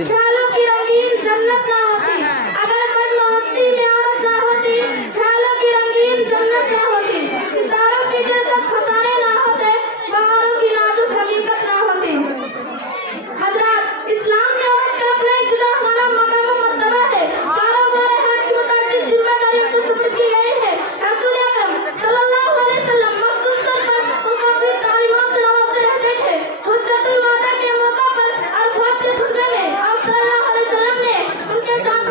ख्यालों की रंगीन जन्नत ना होती, अगर बदमस्ती में औरत ना होती, ख्यालों की रंगीन जन्नत ना होती, सितारों की दिलकश फसाने ना होते, बहारों की नाजुक हकीकत ना होती। हजरत, इस्लाम में औरत का अपना एक जुदा होना मकाम व मर्तबा है। कारोबार हज की मुताबिक जिम्मेदारियों को सुपुर्द की गई है। रसूल अकरम सल्लल्लाहु अलैहि वसल्लम मखसूस तौर पर उनको अपनी तालीमात से नवाजते रहते थे। हुज्जतुल वादा के मौका पर अरफात के खुतबे में आप सल्लल्लाहु अलैहि वसल्लम ने उनके साथ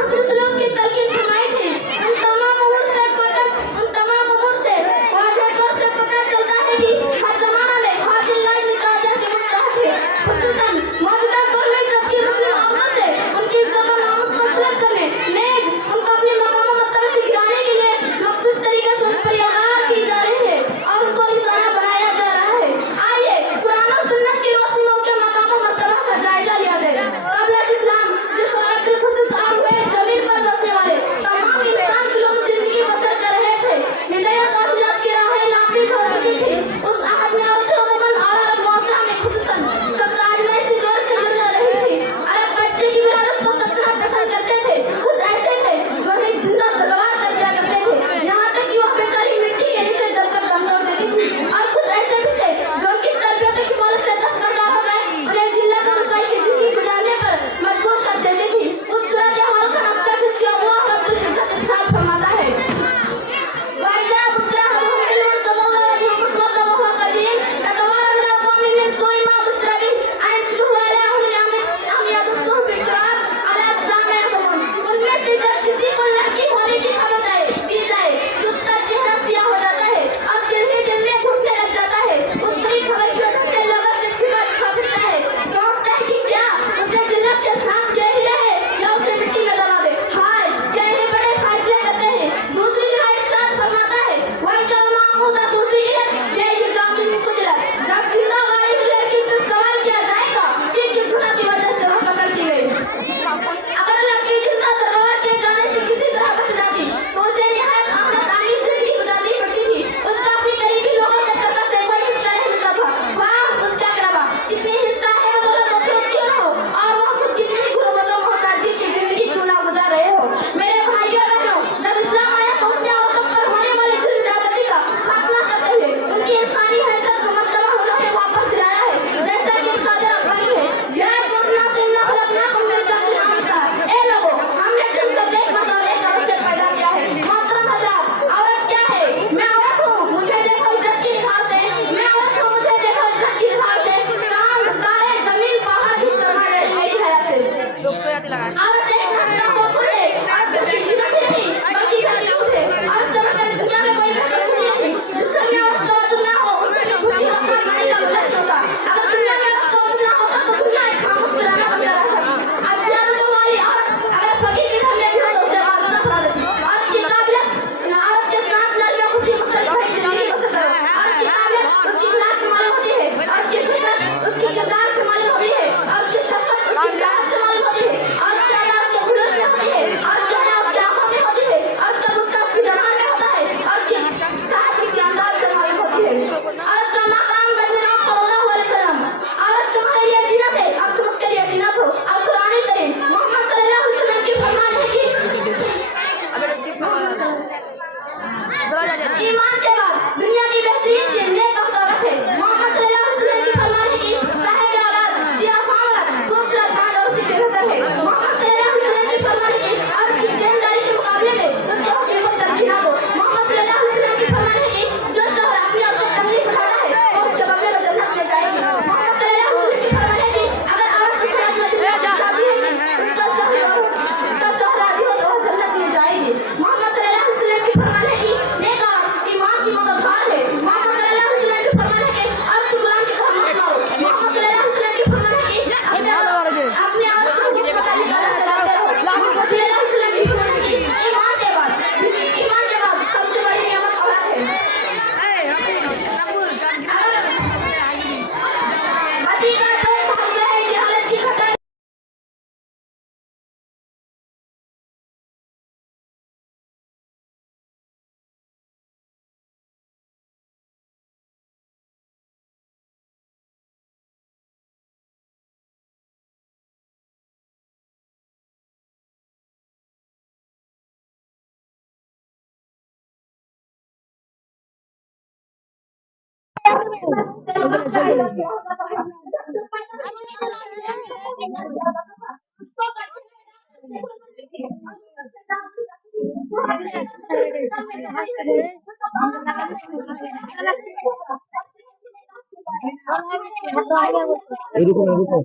रुको रुको